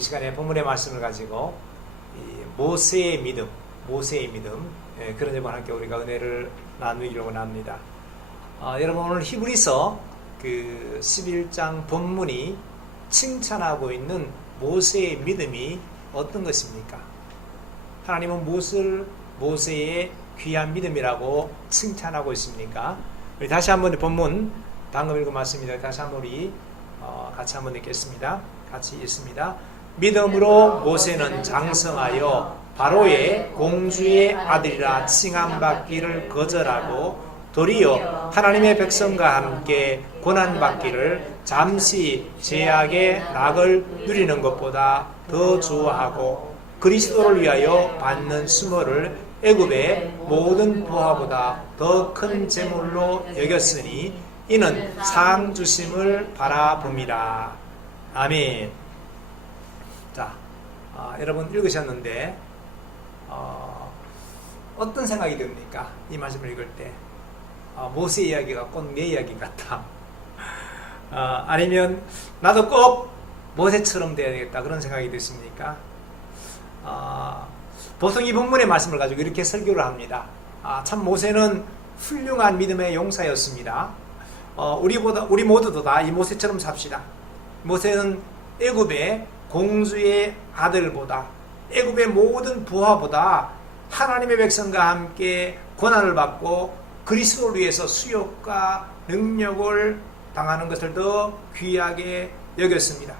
이 시간에 본문의 말씀을 가지고 모세의 믿음, 그런 점과 함께 우리가 은혜를 나누려고 합니다. 여러분, 오늘 히브리서 그 11장 본문이 칭찬하고 있는 모세의 믿음이 어떤 것입니까? 하나님은 무엇을 모세의 귀한 믿음이라고 칭찬하고 있습니까? 우리 다시 한번 본문, 방금 읽은 말씀입니다. 다시 한번 우리 같이 한번 읽겠습니다. 같이 읽습니다. 믿음으로 모세는 장성하여 바로의 공주의 아들이라 칭함받기를 거절하고 도리어 하나님의 백성과 함께 고난받기를 잠시 죄악의 낙을 누리는 것보다 더 좋아하고 그리스도를 위하여 받는 수모를 애굽의 모든 부하보다 더 큰 재물로 여겼으니 이는 상 주심을 바라봄이라. 아멘. 자, 여러분 읽으셨는데 어떤 생각이 듭니까? 이 말씀을 읽을 때 모세 이야기가 꼭 내 이야기 같다. 아니면 나도 꼭 모세처럼 돼야 되겠다, 그런 생각이 드십니까? 보통 이 본문의 말씀을 가지고 이렇게 설교를 합니다. 참 모세는 훌륭한 믿음의 용사였습니다. 우리 모두도 다 이 모세처럼 삽시다. 모세는 애굽의 공주의 아들보다, 애굽의 모든 부하보다 하나님의 백성과 함께 고난을 받고 그리스도를 위해서 수욕과 능력을 당하는 것을 더 귀하게 여겼습니다.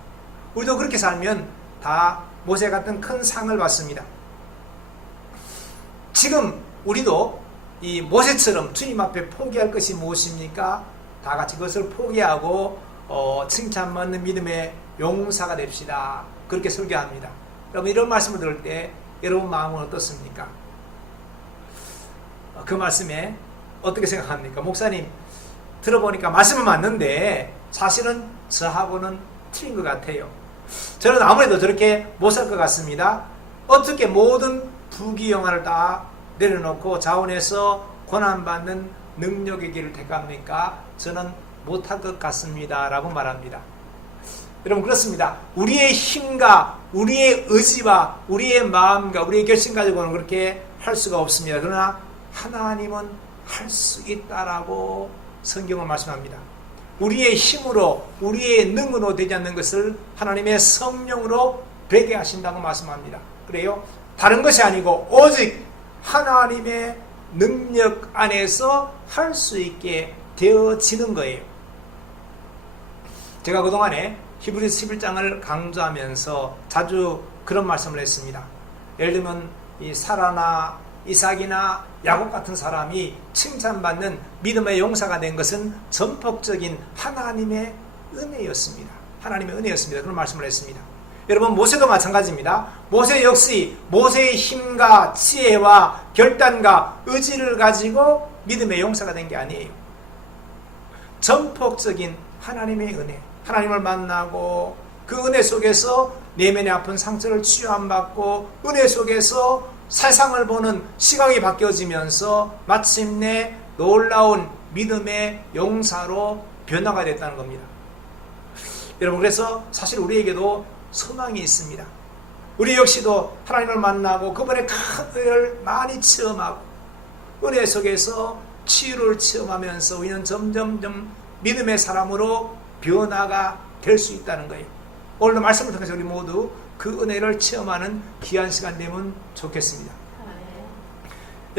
우리도 그렇게 살면 다 모세 같은 큰 상을 받습니다. 지금 우리도 이 모세처럼 주님 앞에 포기할 것이 무엇입니까? 다 같이 그것을 포기하고 칭찬받는 믿음의 용사가 됩시다. 그렇게 설교합니다. 여러분, 이런 말씀을 들을 때 여러분 마음은 어떻습니까? 그 말씀에 어떻게 생각합니까? 목사님, 들어보니까 말씀은 맞는데 사실은 저하고는 틀린 것 같아요. 저는 아무래도 저렇게 못 살 것 같습니다. 어떻게 모든 부귀영화를 다 내려놓고 자원해서 고난받는 능력의 길을 택합니까? 저는 못할 것 같습니다 라고 말합니다. 여러분, 그렇습니다. 우리의 힘과 우리의 의지와 우리의 마음과 우리의 결심 가지고는 그렇게 할 수가 없습니다. 그러나 하나님은 할 수 있다라고 성경은 말씀합니다. 우리의 힘으로, 우리의 능으로 되지 않는 것을 하나님의 성령으로 되게 하신다고 말씀합니다. 그래요? 다른 것이 아니고 오직 하나님의 능력 안에서 할 수 있게 되어지는 거예요. 제가 그동안에 히브리서 11장을 강조하면서 자주 그런 말씀을 했습니다. 예를 들면 이 사라나 이삭이나 야곱 같은 사람이 칭찬받는 믿음의 용사가 된 것은 전폭적인 하나님의 은혜였습니다. 하나님의 은혜였습니다. 그런 말씀을 했습니다. 여러분, 모세도 마찬가지입니다. 모세 역시 모세의 힘과 지혜와 결단과 의지를 가지고 믿음의 용사가 된 게 아니에요. 전폭적인 하나님의 은혜, 하나님을 만나고 그 은혜 속에서 내면의 아픈 상처를 치유함받고 은혜 속에서 세상을 보는 시각이 바뀌어지면서 마침내 놀라운 믿음의 용사로 변화가 됐다는 겁니다. 여러분, 그래서 사실 우리에게도 소망이 있습니다. 우리 역시도 하나님을 만나고 그분의 큰 은혜를 많이 체험하고 은혜 속에서 치유를 체험하면서 우리는 점점점 믿음의 사람으로 변화가 될 수 있다는 거예요. 오늘도 말씀을 통해서 우리 모두 그 은혜를 체험하는 귀한 시간 되면 좋겠습니다.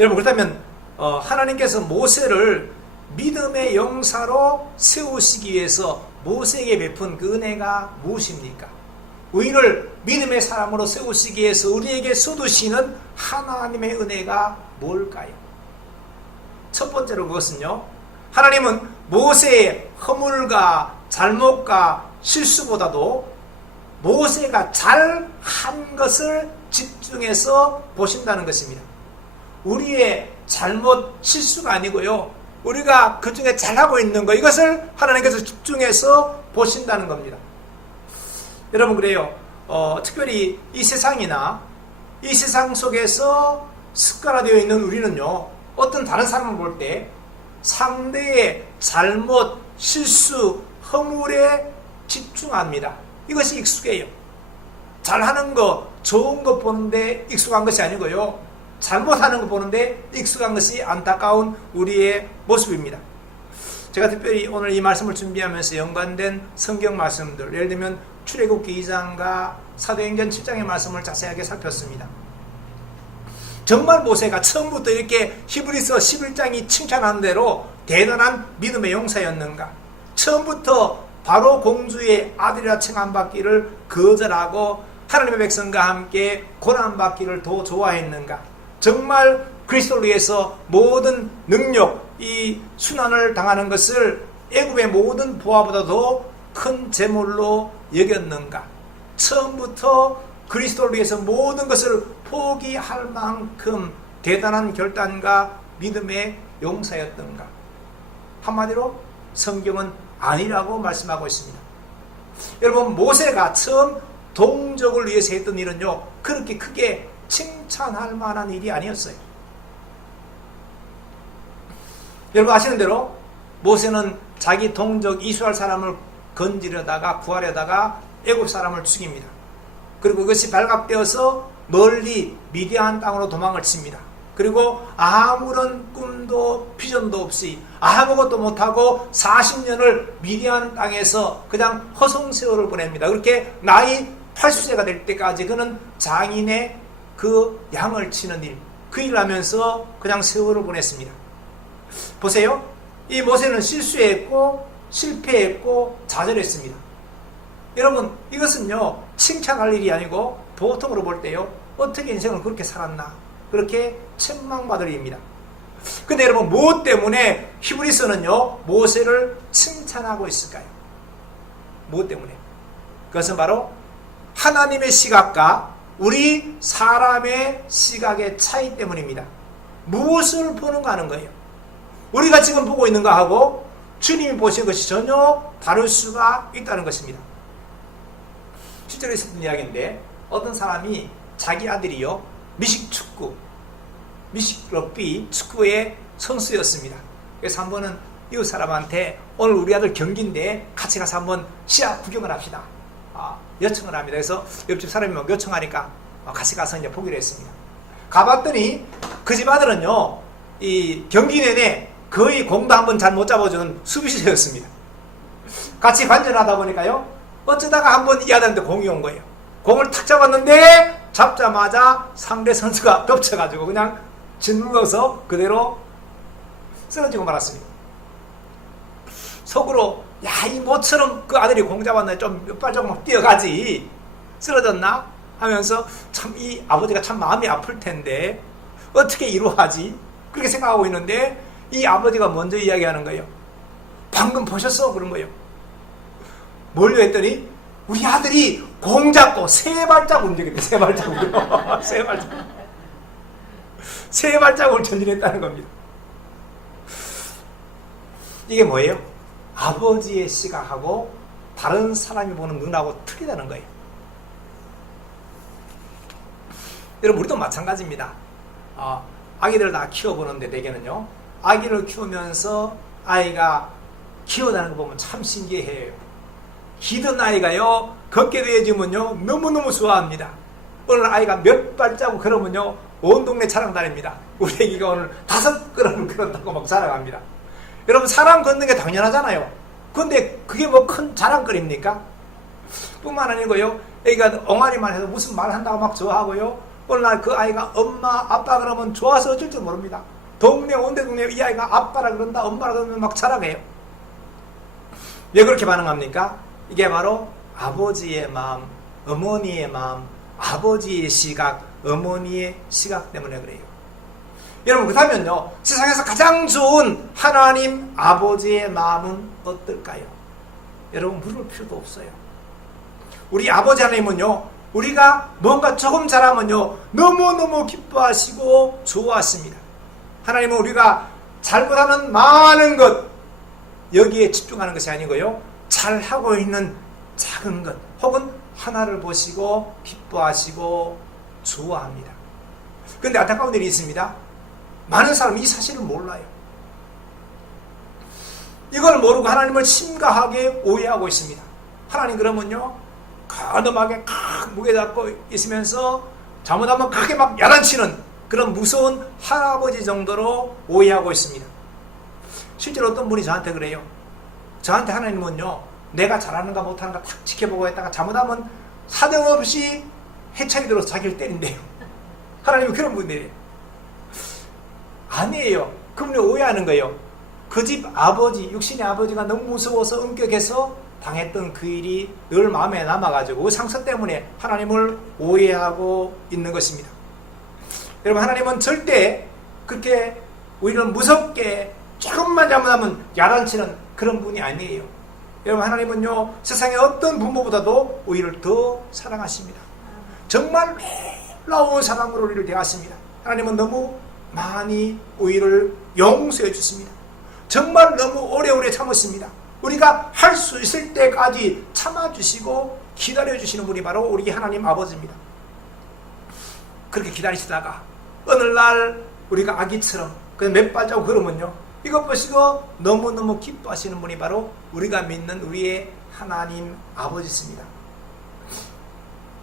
여러분, 그렇다면 하나님께서 모세를 믿음의 용사로 세우시기 위해서 모세에게 베푼 그 은혜가 무엇입니까? 우리를 믿음의 사람으로 세우시기 위해서 우리에게 쏟으시는 하나님의 은혜가 뭘까요? 첫 번째로 그것은요, 하나님은 모세의 허물과 잘못과 실수보다도 모세가 잘한 것을 집중해서 보신다는 것입니다. 우리의 잘못, 실수가 아니고요, 우리가 그 중에 잘하고 있는 것, 이것을 하나님께서 집중해서 보신다는 겁니다. 여러분, 그래요. 특별히 이 세상이나 이 세상 속에서 습관화되어 있는 우리는요, 어떤 다른 사람을 볼 때 상대의 잘못, 실수, 허물에 집중합니다. 이것이 익숙해요. 잘하는 거, 좋은 거 보는데 익숙한 것이 아니고요. 잘못하는 거 보는데 익숙한 것이 안타까운 우리의 모습입니다. 제가 특별히 오늘 이 말씀을 준비하면서 연관된 성경 말씀들, 예를 들면 출애굽기 2장과 사도행전 7장의 말씀을 자세하게 살폈습니다. 정말 모세가 처음부터 이렇게 히브리서 11장이 칭찬하는 대로 대단한 믿음의 용사였는가? 처음부터 바로 공주의 아들이라 칭함받기를 거절하고 하나님의 백성과 함께 고난받기를 더 좋아했는가? 정말 그리스도를 위해서 모든 능력, 이 순환을 당하는 것을 애굽의 모든 부하보다도 큰 재물로 여겼는가? 처음부터 그리스도를 위해서 모든 것을 포기할 만큼 대단한 결단과 믿음의 용사였던가? 한마디로 성경은 아니라고 말씀하고 있습니다. 여러분, 모세가 처음 동족을 위해서 했던 일은요, 그렇게 크게 칭찬할 만한 일이 아니었어요. 여러분 아시는 대로 모세는 자기 동족 이스라엘 사람을 건지려다가 구하려다가 애굽 사람을 죽입니다. 그리고 그것이 발각되어서 멀리 미디안 땅으로 도망을 칩니다. 그리고 아무런 꿈도 비전도 없이 아무것도 못하고 40년을 미디안 땅에서 그냥 허송세월을 보냅니다. 그렇게 나이 80세가 될 때까지 그는 장인의 그 양을 치는 일, 그 일을 하면서 그냥 세월을 보냈습니다. 보세요. 이 모세는 실수했고 실패했고 좌절했습니다. 여러분, 이것은요 칭찬할 일이 아니고 보통으로 볼 때요, 어떻게 인생을 그렇게 살았나, 그렇게 책망받을 일입니다. 근데 여러분, 무엇 때문에 히브리서는요 모세를 칭찬하고 있을까요? 무엇 때문에? 그것은 바로 하나님의 시각과 우리 사람의 시각의 차이 때문입니다. 무엇을 보는가 하는 거예요. 우리가 지금 보고 있는 거하고 주님이 보신 것이 전혀 다를 수가 있다는 것입니다. 실제로 있었던 이야기인데, 어떤 사람이 자기 아들이요 미식축구, 미식럭비 축구의 선수였습니다. 그래서 한 번은 이웃 사람한테 오늘 우리 아들 경기인데 같이 가서 한번 시합 구경을 합시다, 요청을 합니다. 그래서 옆집 사람이 막 요청하니까 같이 가서 이제 보기로 했습니다. 가봤더니 그 집 아들은요 이 경기 내내 거의 공도 한번 잘 못 잡아주는 수비수였습니다. 같이 관전하다 보니까요, 어쩌다가 한번 이 아들한테 공이 온 거예요. 공을 탁 잡았는데 잡자마자 상대 선수가 덮쳐가지고 그냥 짓눌러서 그대로 쓰러지고 말았습니다. 속으로, 야, 이 모처럼 그 아들이 공 잡았는데 좀 몇 발 조금 뛰어가지, 쓰러졌나 하면서 참 이 아버지가 참 마음이 아플 텐데 어떻게 이루어하지, 그렇게 생각하고 있는데 이 아버지가 먼저 이야기하는 거예요. 방금 보셨어? 그런 거예요. 뭘로 했더니 우리 아들이 공 잡고 세 발자국 움직였대. 세 발자국이요. 세 발자국. 세 발자국을 전진했다는 겁니다. 이게 뭐예요? 아버지의 시각하고 다른 사람이 보는 눈하고 틀리다는 거예요. 여러분, 우리도 마찬가지입니다. 아기들 다 키워보는데 대개는요, 아기를 키우면서 아이가 키워나는 거 보면 참 신기해요. 기든 아이가요 걷게 되어지면요 너무너무 좋아합니다. 오늘 아이가 몇 발자국 걸으면요 온 동네 자랑 다닙니다. 우리 애기가 오늘 5걸음을 걸었다고 막 자랑합니다. 여러분, 사람 걷는 게 당연하잖아요. 근데 그게 뭐 큰 자랑거리입니까? 뿐만 아니고요, 애기가 엉아리만 해도 무슨 말 한다고 막 좋아하고요, 어느 날 그 아이가 엄마 아빠 그러면 좋아서 어쩔 줄 모릅니다. 동네 온데 동네 이 아이가 아빠라 그런다 엄마라 그러면 막 자랑해요. 왜 그렇게 반응합니까? 이게 바로 아버지의 마음, 어머니의 마음, 아버지의 시각, 어머니의 시각 때문에 그래요. 여러분, 그렇다면요, 세상에서 가장 좋은 하나님 아버지의 마음은 어떨까요? 여러분, 물을 필요도 없어요. 우리 아버지 하나님은요, 우리가 뭔가 조금 잘하면요 너무너무 기뻐하시고 좋아하십니다. 하나님은 우리가 잘못하는 많은 것, 여기에 집중하는 것이 아니고요, 잘하고 있는 작은 것 혹은 하나를 보시고 기뻐하시고 좋아합니다. 그런데 안타까운 일이 있습니다. 많은 사람이 이 사실을 몰라요. 이걸 모르고 하나님을 심각하게 오해하고 있습니다. 하나님 그러면요 가늠하게 무게 잡고 있으면서 잘못하면 크게 막 야단치는 그런 무서운 할아버지 정도로 오해하고 있습니다. 실제로 어떤 분이 저한테 그래요. 저한테 하나님은요, 내가 잘하는가 못하는가 탁 지켜보고 있다가 잘못하면 사정없이 해차게 들어서 자기를 때린대요. 하나님은 그런 분들이에요. 아니에요. 그분이 오해하는 거예요. 그 집 아버지, 육신의 아버지가 너무 무서워서 엄격해서 당했던 그 일이 늘 마음에 남아가지고 그 상처 때문에 하나님을 오해하고 있는 것입니다. 여러분, 하나님은 절대 그렇게 우리를 무섭게 조금만 잘못하면 야단치는 그런 분이 아니에요. 여러분, 하나님은요, 세상의 어떤 부모보다도 우리를 더 사랑하십니다. 정말 놀라운 사랑으로 우리를 대하십니다. 하나님은 너무 많이 우리를 용서해 주십니다. 정말 너무 오래오래 참으십니다. 우리가 할 수 있을 때까지 참아주시고 기다려주시는 분이 바로 우리 하나님 아버지입니다. 그렇게 기다리시다가 어느 날 우리가 아기처럼 그냥 몇 발자국 걸으면요, 이것 보시고 너무너무 기뻐하시는 분이 바로 우리가 믿는 우리의 하나님 아버지십니다.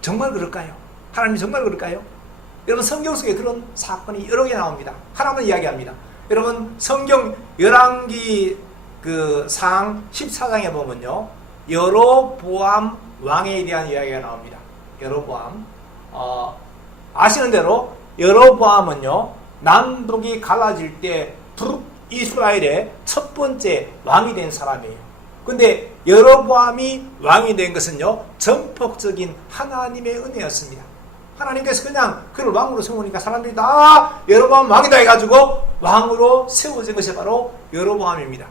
정말 그럴까요? 하나님 정말 그럴까요? 여러분, 성경 속에 그런 사건이 여러 개 나옵니다. 하나만 이야기합니다. 여러분, 성경 열왕기 상 14장에 보면요, 여로보암 왕에 대한 이야기가 나옵니다. 여로보암, 아시는 대로 여로보암은요, 남북이 갈라질 때 북이스라엘의 첫 번째 왕이 된 사람이에요. 근데 여로보암이 왕이 된 것은요, 전폭적인 하나님의 은혜였습니다. 하나님께서 그냥 그를 왕으로 세우니까 사람들이 다 여로보암 왕이다 해가지고 왕으로 세워진 것이 바로 여로보암입니다.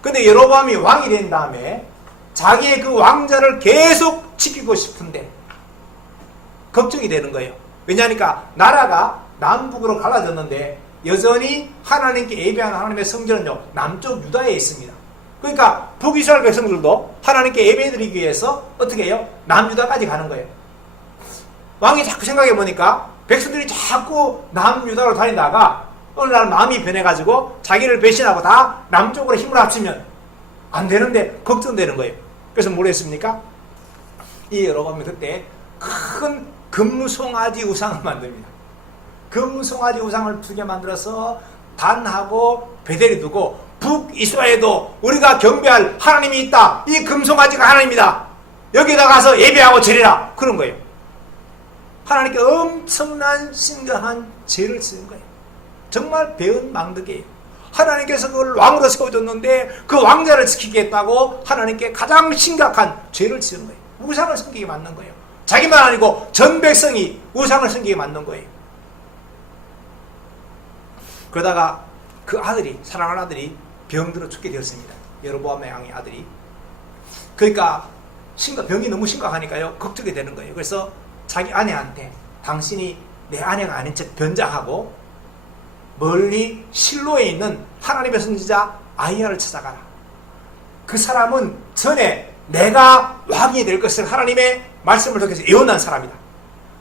근데 여로보암이 왕이 된 다음에 자기의 그 왕자를 계속 지키고 싶은데 걱정이 되는 거예요. 왜냐하니까 나라가 남북으로 갈라졌는데 여전히 하나님께 예배하는 하나님의 성전은요, 남쪽 유다에 있습니다. 그러니까 북이스라엘 백성들도 하나님께 예배드리기 위해서 어떻게 해요? 남유다까지 가는 거예요. 왕이 자꾸 생각해 보니까 백성들이 자꾸 남유다로 다니다가 어느 날 마음이 변해가지고 자기를 배신하고 다 남쪽으로 힘을 합치면 안 되는데 걱정되는 거예요. 그래서 뭘 했습니까? 이 여로보암이 그때 큰 금송아지 우상을 만듭니다. 금송아지 우상을 2개 만들어서 단하고 베델이 두고 북이스라엘에도 우리가 경배할 하나님이 있다. 이 금송아지가 하나님이다. 여기다 가서 예배하고 드리라. 그런 거예요. 하나님께 엄청난 심각한 죄를 지은 거예요. 정말 배은망덕이에요. 하나님께서 그걸 왕으로 세워줬는데 그 왕자를 지키겠다고 하나님께 가장 심각한 죄를 지은 거예요. 우상을 섬기게 만든 거예요. 자기만 아니고 전 백성이 우상을 섬기게 만든 거예요. 그러다가 그 아들이, 사랑하는 아들이 병들어 죽게 되었습니다. 여로보암의 왕의 아들이. 그러니까 병이 너무 심각하니까요, 걱정이 되는 거예요. 그래서 자기 아내한테 당신이 내 아내가 아닌 척 변장하고 멀리 실로에 있는 하나님의 선지자 아히야를 찾아가라. 그 사람은 전에 내가 왕이 될 것을 하나님의 말씀을 통해서 예언한 사람이다.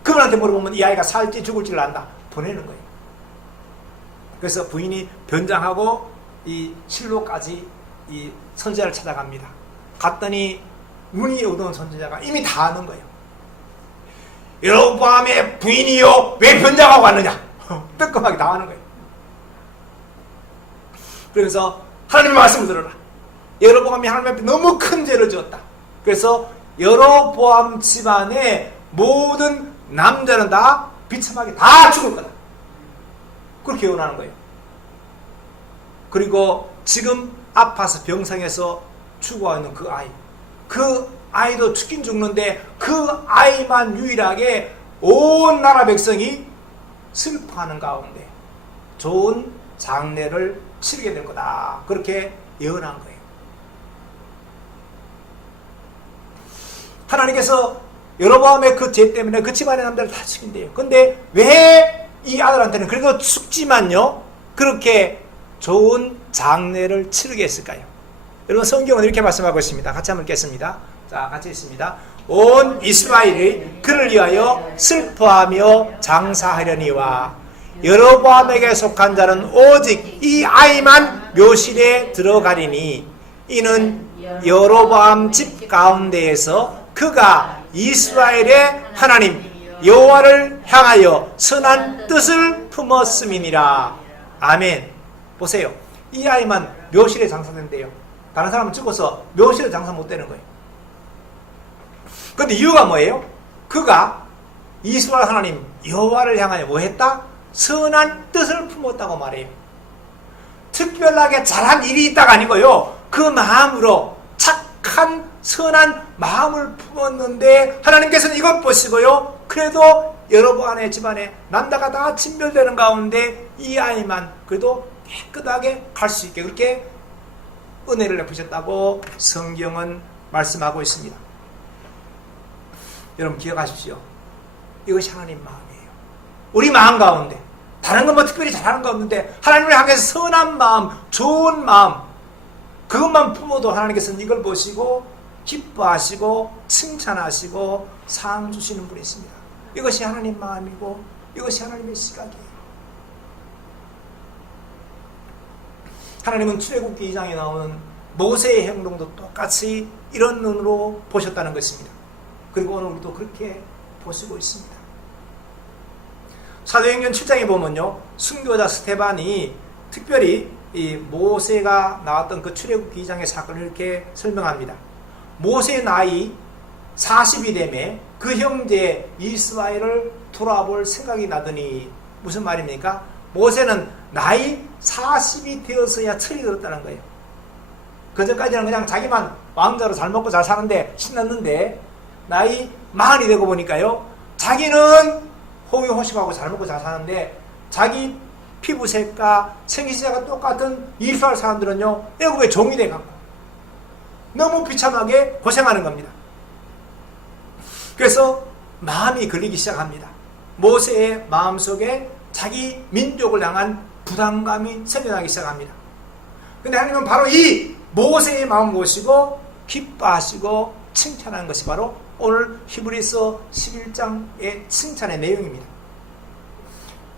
그분한테 물어보면 이 아이가 살지 죽을지를 안다. 보내는 거예요. 그래서 부인이 변장하고 이 실로까지 이 선지자를 찾아갑니다. 갔더니 운이 어두운 선지자가 이미 다 아는 거예요. 여로보암의 부인이요, 왜 변장하고 왔느냐? 뜨끔하게 다 아는 거예요. 그러면서 하나님의 말씀을 들어라. 여로보암이 하나님 앞에 너무 큰 죄를 지었다. 그래서 여로보암 집안의 모든 남자는 다 비참하게 다 죽을 거다. 그렇게 예언하는 거예요. 그리고 지금 아파서 병상에서 죽어가는 그 아이, 그 아이도 죽긴 죽는데 그 아이만 유일하게 온 나라 백성이 슬퍼하는 가운데 좋은 장례를 치르게 될 거다. 그렇게 예언한 거예요. 하나님께서 여로보암의 그 죄 때문에 그 집안의 남자를 다 죽인대요. 근데 왜 이 아들한테는 그래도 죽지만요, 그렇게 좋은 장례를 치르게 했을까요? 여러분, 성경은 이렇게 말씀하고 있습니다. 같이 한번 읽겠습니다. 자, 같이 읽습니다. 온 이스라엘이 그를 위하여 슬퍼하며 장사하려니와 여로보암에게 속한 자는 오직 이 아이만 묘실에 들어가리니 이는 여로보암 집 가운데에서 그가 이스라엘의 하나님 여호와를 향하여 선한 뜻을 품었음이니라. 아멘. 보세요. 이 아이만 묘실에 장사된대요. 다른 사람은 죽어서 묘실에 장사 못 되는 거예요. 그런데 이유가 뭐예요? 그가 이스라엘 하나님 여호와를 향하여 뭐 했다? 선한 뜻을 품었다고 말해요. 특별하게 잘한 일이 있다가 아니고요. 그 마음으로 착한 선한 마음을 품었는데 하나님께서는 이것 보시고요. 그래도 여러분의 집안에 난다가 다 진멸되는 가운데 이 아이만 그래도 깨끗하게 갈 수 있게 그렇게 은혜를 베푸셨다고 성경은 말씀하고 있습니다. 여러분 기억하십시오. 이것이 하나님 마음이에요. 우리 마음 가운데 다른 건 뭐 특별히 잘하는 거 없는데 하나님을 향해서 선한 마음, 좋은 마음 그것만 품어도 하나님께서는 이걸 보시고 기뻐하시고 칭찬하시고 상 주시는 분이 있습니다. 이것이 하나님 마음이고 이것이 하나님의 시각이에요. 하나님은 출애굽기 2장에 나오는 모세의 행동도 똑같이 이런 눈으로 보셨다는 것입니다. 그리고 오늘 우리도 그렇게 보시고 있습니다. 사도행전 7장에 보면요, 순교자 스테반이 특별히 이 모세가 나왔던 그 출애굽기 2장의 사건을 이렇게 설명합니다. 모세의 나이 40이 되매 그 형제 이스라엘을 돌아볼 생각이 나더니, 무슨 말입니까? 모세는 나이 40이 되어서야 철이 들었다는 거예요. 그전까지는 그냥 자기만 왕자로 잘 먹고 잘 사는데 신났는데 나이 40이 되고 보니까요, 자기는 호의호식하고 잘 먹고 잘 사는데 자기 피부색과 생기시자가 똑같은 이스라엘 사람들은요, 애굽의 종이 돼갖고 너무 비참하게 고생하는 겁니다. 그래서 마음이 걸리기 시작합니다. 모세의 마음속에 자기 민족을 향한 부담감이 생겨나기 시작합니다. 근데 하나님은 바로 이 모세의 마음을 보시고 기뻐하시고 칭찬하는 것이 바로 오늘 히브리서 11장의 칭찬의 내용입니다.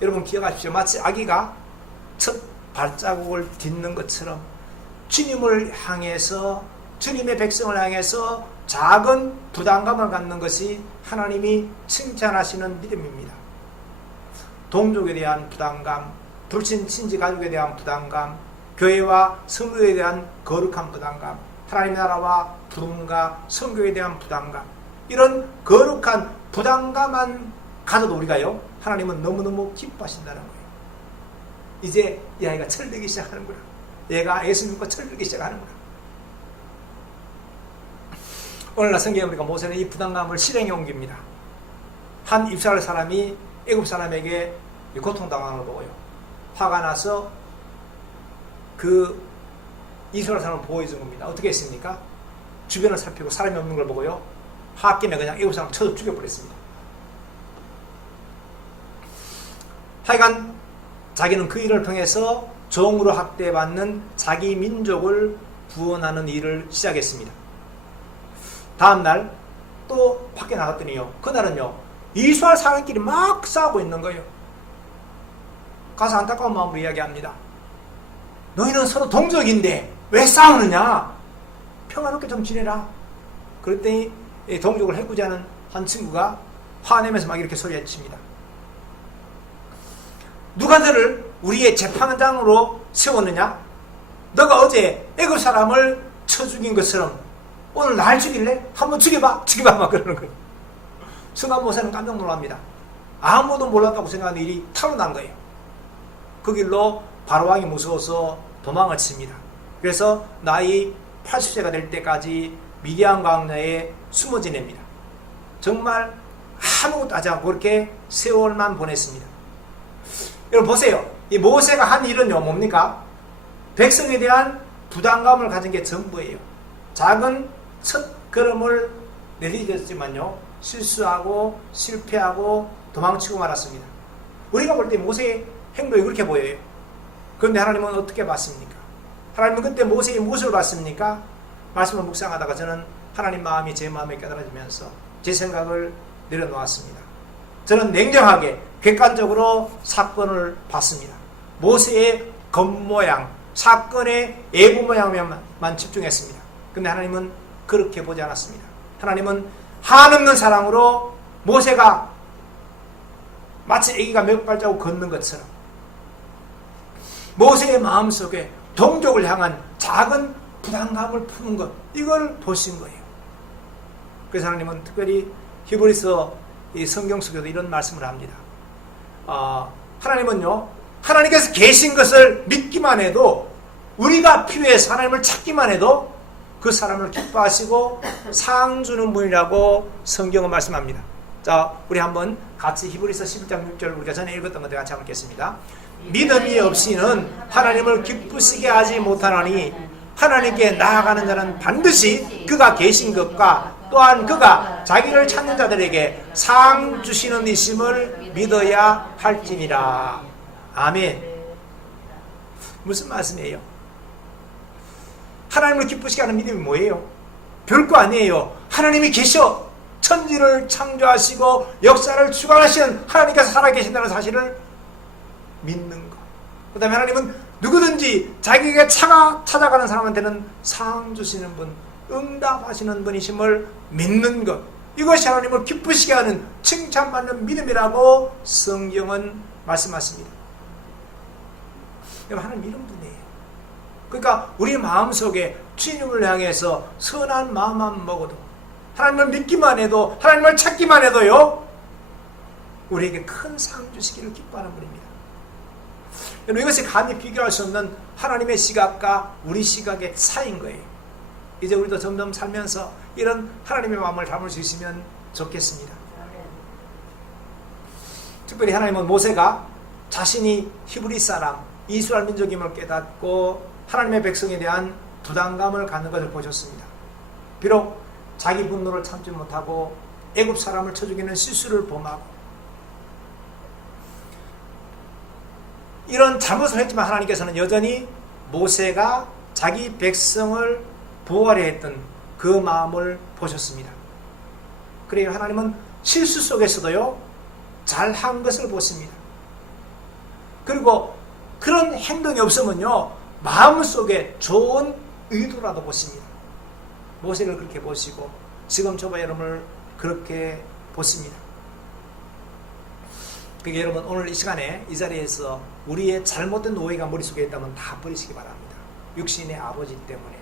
여러분 기억하십시오. 마치 아기가 첫 발자국을 딛는 것처럼 주님을 향해서, 주님의 백성을 향해서 작은 부담감을 갖는 것이 하나님이 칭찬하시는 믿음입니다. 동족에 대한 부담감, 불신 친지 가족에 대한 부담감, 교회와 성교에 대한 거룩한 부담감, 하나님의 나라와 부름과 성교에 대한 부담감, 이런 거룩한 부담감만 가져도 우리가요, 하나님은 너무너무 기뻐하신다는 거예요. 이제 이 아이가 철들기 시작하는구나. 얘가 예수 믿고 철들기 시작하는구나. 오늘날 성경에 우리가 모세는 이 부담감을 실행에 옮깁니다. 한 이스라엘 사람이 애굽 사람에게 고통당하는 걸 보고요, 화가 나서 그 이스라엘 사람을 보호해준 겁니다. 어떻게 했습니까? 주변을 살피고 사람이 없는 걸 보고요, 홧김에 그냥 애굽 사람 쳐서 죽여버렸습니다. 하여간 자기는 그 일을 통해서 종으로 학대받는 자기 민족을 구원하는 일을 시작했습니다. 다음날 또 밖에 나갔더니요, 그날은요 이스라엘 사람끼리 막 싸우고 있는 거예요. 가서 안타까운 마음으로 이야기합니다. 너희는 서로 동족인데 왜 싸우느냐? 평화롭게 좀 지내라. 그랬더니 동족을 해코지하는 한 친구가 화내면서 막 이렇게 소리칩니다. 누가 너를 우리의 재판장으로 세웠느냐? 너가 어제 애굽 사람을 쳐 죽인 것처럼 오늘 날 죽일래? 한번 죽여봐 막 그러는 거예요. 순간 모세는 깜짝 놀랍니다. 아무도 몰랐다고 생각하는 일이 타고난 거예요. 그 길로 바로왕이 무서워서 도망을 칩니다. 그래서 나이 80세가 될 때까지 미디안 광야에 숨어 지냅니다. 정말 아무것도 하지 않고 그렇게 세월만 보냈습니다. 여러분 보세요. 이 모세가 한 일은요 뭡니까? 백성에 대한 부담감을 가진 게 전부예요. 작은 첫 걸음을 내디뎠지만요, 실수하고 실패하고 도망치고 말았습니다. 우리가 볼 때 모세의 행동이 그렇게 보여요. 그런데 하나님은 어떻게 봤습니까? 하나님은 그때 모세의 무엇을 봤습니까? 말씀을 묵상하다가 저는 하나님 마음이 제 마음에 깨달아지면서 제 생각을 내려놓았습니다. 저는 냉정하게 객관적으로 사건을 봤습니다. 모세의 겉모양, 사건의 외부 모양에만 집중했습니다. 근데 하나님은 그렇게 보지 않았습니다. 하나님은 한없는 사랑으로 모세가 마치 아기가 몇 발자국 걷는 것처럼 모세의 마음속에 동족을 향한 작은 부담감을 푸는 것, 이걸 보신 거예요. 그래서 하나님은 특별히 히브리서 이 성경 속에도 이런 말씀을 합니다. 하나님은요, 하나님께서 계신 것을 믿기만 해도, 우리가 필요해서 하나님을 찾기만 해도 그 사람을 기뻐하시고 상 주는 분이라고 성경은 말씀합니다. 자, 우리 한번 같이 히브리서 11장 6절 우리가 전에 읽었던 것들 같이 한번 읽겠습니다. 믿음이 없이는 하나님을 기쁘시게 하지 못하나니 하나님께 나아가는 자는 반드시 그가 계신 것과 또한 그가 자기를 찾는 자들에게 상 주시는 이심을 믿어야 할지니라. 아멘. 무슨 말씀이에요? 하나님을 기쁘시게 하는 믿음이 뭐예요? 별거 아니에요. 하나님이 계셔 천지를 창조하시고 역사를 주관하시는 하나님께서 살아계신다는 사실을 믿는 것. 그 다음에 하나님은 누구든지 자기에게 찾아가는 사람한테는 상 주시는 분, 응답하시는 분이심을 믿는 것. 이것이 하나님을 기쁘시게 하는 칭찬받는 믿음이라고 성경은 말씀하십니다. 여러분, 하나님 이런 분이에요. 그러니까 우리 마음속에 주님을 향해서 선한 마음만 먹어도, 하나님을 믿기만 해도, 하나님을 찾기만 해도요, 우리에게 큰 상 주시기를 기뻐하는 분입니다. 여러분, 이것이 감히 비교할 수 없는 하나님의 시각과 우리 시각의 차이인 거예요. 이제 우리도 점점 살면서 이런 하나님의 마음을 담을 수 있으면 좋겠습니다. 특별히 하나님은 모세가 자신이 히브리 사람, 이스라엘 민족임을 깨닫고 하나님의 백성에 대한 부담감을 갖는 것을 보셨습니다. 비록 자기 분노를 참지 못하고 애굽 사람을 쳐 죽이는 실수를 범하고 이런 잘못을 했지만 하나님께서는 여전히 모세가 자기 백성을 보호하려 했던 그 마음을 보셨습니다. 그래요, 하나님은 실수 속에서도요, 잘한 것을 보십니다. 그리고 그런 행동이 없으면요, 마음속에 좋은 의도라도 보십니다. 모세를 그렇게 보시고 지금 저와 여러분을 그렇게 보십니다. 그러니까 여러분, 오늘 이 시간에 이 자리에서 우리의 잘못된 오해가 머릿속에 있다면 다 버리시기 바랍니다. 육신의 아버지 때문에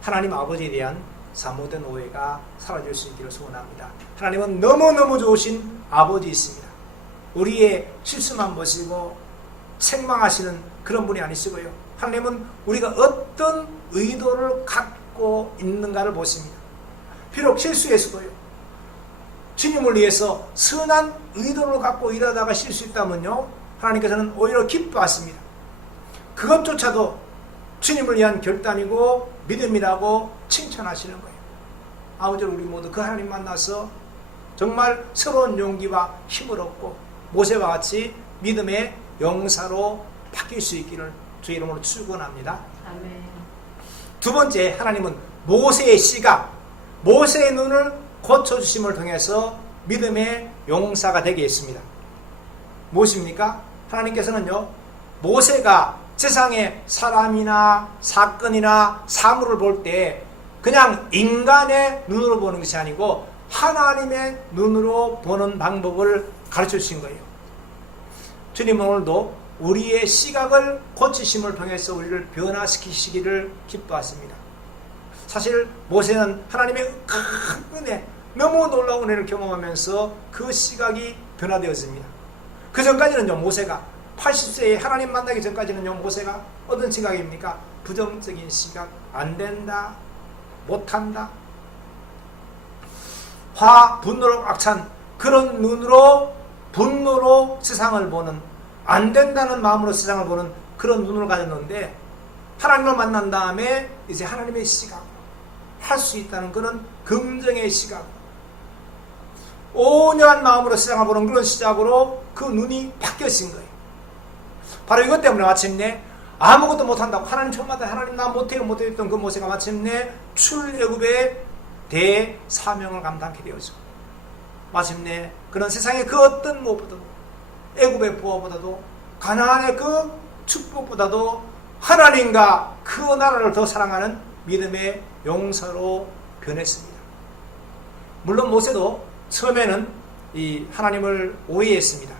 하나님 아버지에 대한 잘못된 오해가 사라질 수 있기를 소원합니다. 하나님은 너무너무 좋으신 아버지이십니다. 우리의 실수만 보시고 책망하시는 그런 분이 아니시고요, 하나님은 우리가 어떤 의도를 갖고 있는가를 보십니다. 비록 실수에서도요, 주님을 위해서 선한 의도를 갖고 일하다가 실수했다면요, 하나님께서는 오히려 기뻐하십니다. 그것조차도 주님을 위한 결단이고 믿음이라고 칭찬하시는 거예요. 아버지로 우리 모두 그 하나님 만나서 정말 새로운 용기와 힘을 얻고 모세와 같이 믿음의 용사로 바뀔 수 있기를 주의 이름으로 축원합니다. 아멘. 두 번째, 하나님은 모세의 시각, 모세의 눈을 고쳐주심을 통해서 믿음의 용사가 되게 했습니다. 무엇입니까? 하나님께서는요, 모세가 세상의 사람이나 사건이나 사물을 볼 때 그냥 인간의 눈으로 보는 것이 아니고 하나님의 눈으로 보는 방법을 가르쳐 주신 거예요. 주님은 오늘도 우리의 시각을 고치심을 통해서 우리를 변화시키시기를 기뻐하십니다. 사실 모세는 하나님의 큰 은혜, 너무 놀라운 은혜를 경험하면서 그 시각이 변화되었습니다. 그 전까지는요, 모세가 80세에 하나님 만나기 전까지는요, 모세가 어떤 시각입니까? 부정적인 시각, 안 된다, 못한다, 분노로 꽉 찬 그런 눈으로, 분노로 세상을 보는, 안 된다는 마음으로 세상을 보는 그런 눈으로 가졌는데, 하나님을 만난 다음에 이제 하나님의 시각, 할 수 있다는 그런 긍정의 시각, 온유한 마음으로 세상을 보는 그런 시작으로 그 눈이 바뀌어진 거예요. 바로 이것 때문에 마침내 아무것도 못한다고 하나님 정말 하나님 나 못해요 했던 그 모세가 마침내 출애굽의 대사명을 감당하게 되었죠. 마침내 그런 세상의 그 어떤 무엇보다도, 애굽의 부하보다도, 가나안의 그 축복보다도 하나님과 그 나라를 더 사랑하는 믿음의 용사로 변했습니다. 물론 모세도 처음에는 이 하나님을 오해했습니다.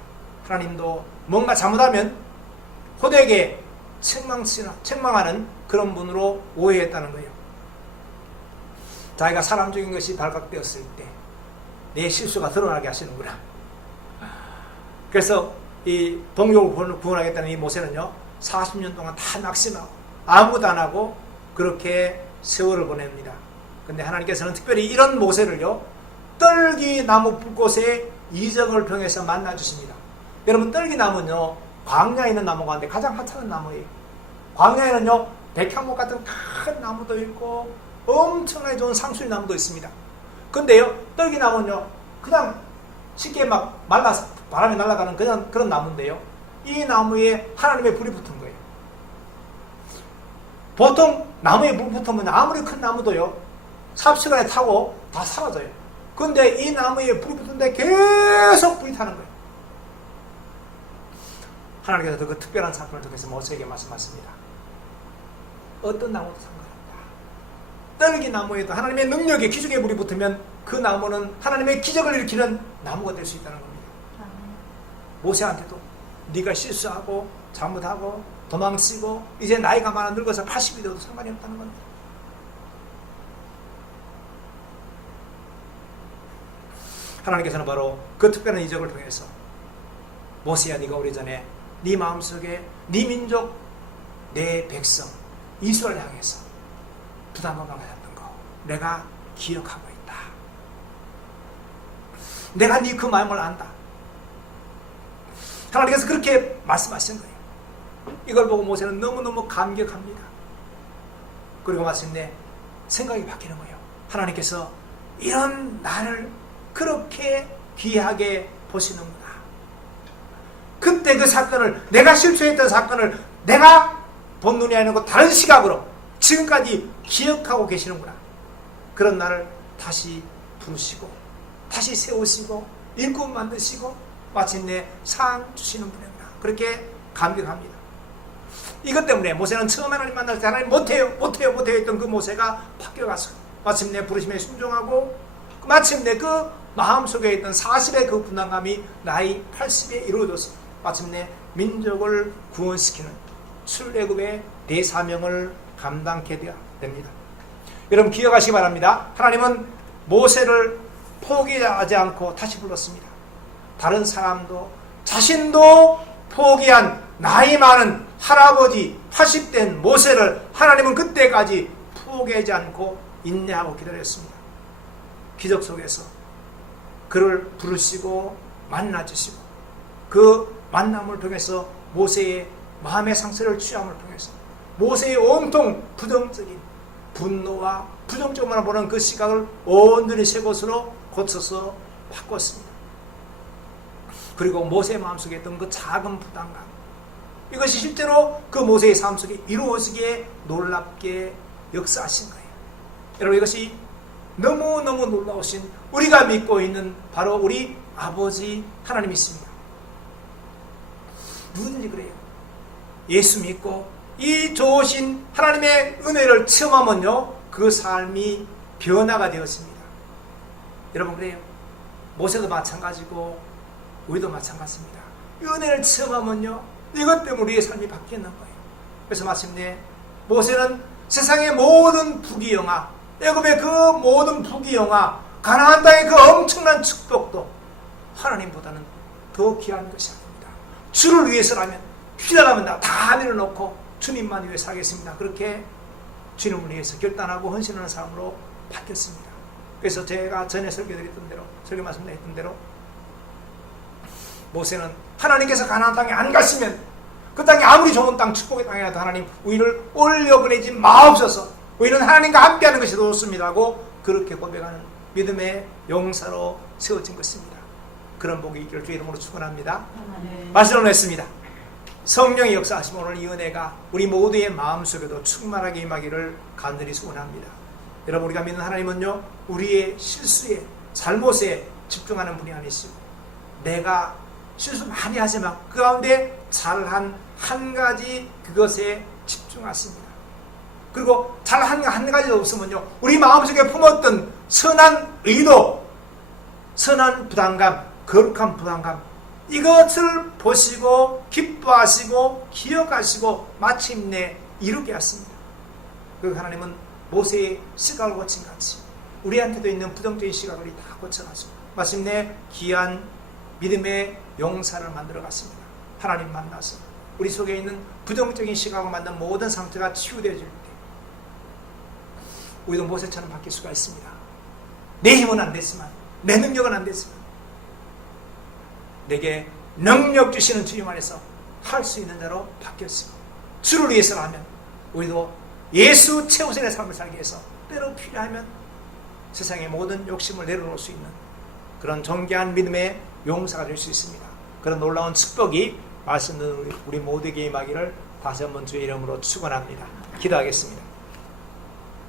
하나님도 뭔가 잘못하면 호되게 책망하는 그런 분으로 오해했다는 거예요. 자기가 사람 죽인 것이 발각되었을 때 내 실수가 드러나게 하시는구나. 그래서 이 동족을 구원하겠다는 이 모세는요, 40년 동안 다 낙심하고 아무것도 안 하고 그렇게 세월을 보냅니다. 근데 하나님께서는 특별히 이런 모세를요, 떨기 나무 불꽃의 이적을 통해서 만나 주십니다. 여러분, 떨기 나무는요, 광야에 있는 나무 가운데 가장 하찮은 나무예요. 광야에는요, 백향목 같은 큰 나무도 있고 엄청나게 좋은 상수리 나무도 있습니다. 근데요, 떨기 나무는요, 그냥 쉽게 막 말라서 바람에 날아가는 그런 나무인데요, 이 나무에 하나님의 불이 붙은 거예요. 보통 나무에 불 붙으면 아무리 큰 나무도요, 삽시간에 타고 다 사라져요. 근데 이 나무에 불이 붙은데 계속 불이 타는 거예요. 하나님께서 그 특별한 사건을 통해서 모세에게 말씀하십니다. 어떤 나무도 상관없다. 떨기 나무에도 하나님의 능력에 기적의 불이 붙으면 그 나무는 하나님의 기적을 일으키는 나무가 될 수 있다는 겁니다. 모세한테도 네가 실수하고 잘못하고 도망치고 이제 나이가 많아 늙어서 80이 되어도 상관이 없다는 겁니다. 하나님께서는 바로 그 특별한 이적을 통해서 모세야, 네가 오래전에 네 마음속에 네 민족, 내 백성 이스라엘 향해서 부담감을 가졌던 거 내가 기억하고 있다. 내가 네 그 마음을 안다. 하나님께서 그렇게 말씀하신 거예요. 이걸 보고 모세는 너무너무 감격합니다. 그리고 마침내 생각이 바뀌는 거예요. 하나님께서 이런 나를 그렇게 귀하게 보시는구나. 그때 그 사건을, 내가 실수했던 사건을 내가 본 눈이 아니고 다른 시각으로 지금까지 기억하고 계시는구나. 그런 나를 다시 부르시고 다시 세우시고 일꾼 만드시고 마침내 상 주시는 분이구나. 그렇게 감격합니다. 이것 때문에 모세는 처음 하나님 만날 때 하나님 못해요 했던 그 모세가 바뀌어가서 마침내 부르심에 순종하고 마침내 그 마음속에 있던 40의 그 분당감이 나이 80에 이루어져서 마침내 민족을 구원시키는 출애굽의 대사명을 감당케 됩니다. 여러분 기억하시기 바랍니다. 하나님은 모세를 포기하지 않고 다시 불렀습니다. 다른 사람도 자신도 포기한 나이 많은 할아버지 80된 모세를 하나님은 그때까지 포기하지 않고 인내하고 기다렸습니다. 기적 속에서 그를 부르시고 만나주시고 그 만남을 통해서 모세의 마음의 상처를 취함을 통해서 모세의 온통 부정적인 분노와 부정적으로만 보는 그 시각을 온전히 새 것으로 고쳐서 바꿨습니다. 그리고 모세의 마음속에 있던 그 작은 부담감, 이것이 실제로 그 모세의 삶 속에 이루어지게 놀랍게 역사하신 거예요. 여러분 이것이 너무너무 놀라우신 우리가 믿고 있는 바로 우리 아버지 하나님이 있습니다. 누구든지 그래요. 예수 믿고 이 좋으신 하나님의 은혜를 체험하면요 그 삶이 변화가 되었습니다. 여러분 그래요. 모세도 마찬가지고 우리도 마찬가지입니다. 이 은혜를 체험하면요 이것 때문에 우리의 삶이 바뀌는 거예요. 그래서 마침내 모세는 세상의 모든 부귀영화, 애굽의 그 모든 부귀영화, 가나안 땅의 그 엄청난 축복도 하나님보다는 더 귀한 것이 아닙니다. 주를 위해서라면 필요하면 다 내려놓고 주님만 위해 살겠습니다. 그렇게 주님을 위해서 결단하고 헌신하는 사람으로 바뀌었습니다. 그래서 제가 전에 설교드렸던 대로, 설교 말씀드렸던 대로 모세는 하나님께서 가나안 땅에 안 가시면 그 땅이 아무리 좋은 땅, 축복의 땅이라도 하나님 우리를 올려보내지 마옵소서. 우리는 하나님과 함께하는 것이 더 좋습니다라고 그렇게 고백하는 믿음의 용사로 세워진 것입니다. 그런 복이 있기를 주의 이름으로 축원합니다. 말씀을 했습니다. 성령의 역사하심 오늘 이 은혜가 우리 모두의 마음속에도 충만하게 임하기를 간절히 소원합니다. 여러분 우리가 믿는 하나님은요 우리의 실수에 잘못에 집중하는 분이 아니시고 내가 실수 많이 하지만 그 가운데 잘한 한 가지 그것에 집중하십니다. 그리고 잘한 한 가지도 없으면요 우리 마음속에 품었던 선한 의도 선한 부담감, 거룩한 부담감, 이것을 보시고 기뻐하시고 기억하시고 마침내 이루게 하십니다. 그 하나님은 모세의 시각을 고친 같이 우리한테도 있는 부정적인 시각을 다 고쳐가지고 마침내 귀한 믿음의 용사를 만들어 갔습니다. 하나님 만나서 우리 속에 있는 부정적인 시각을 만든 모든 상태가 치유되어질 때 우리도 모세처럼 바뀔 수가 있습니다. 내 힘은 안 되지만, 내 능력은 안 되지만 내게 능력 주시는 주님 안에서 할 수 있는 대로 바뀌었으고, 주를 위해서라면 우리도 예수 최우선의 삶을 살기 위해서 때로 필요하면 세상의 모든 욕심을 내려놓을 수 있는 그런 존귀한 믿음의 용사가 될 수 있습니다. 그런 놀라운 축복이 말씀 듣는 우리 모두에게 임하기를 다시 한번 주의 이름으로 축원합니다. 기도하겠습니다.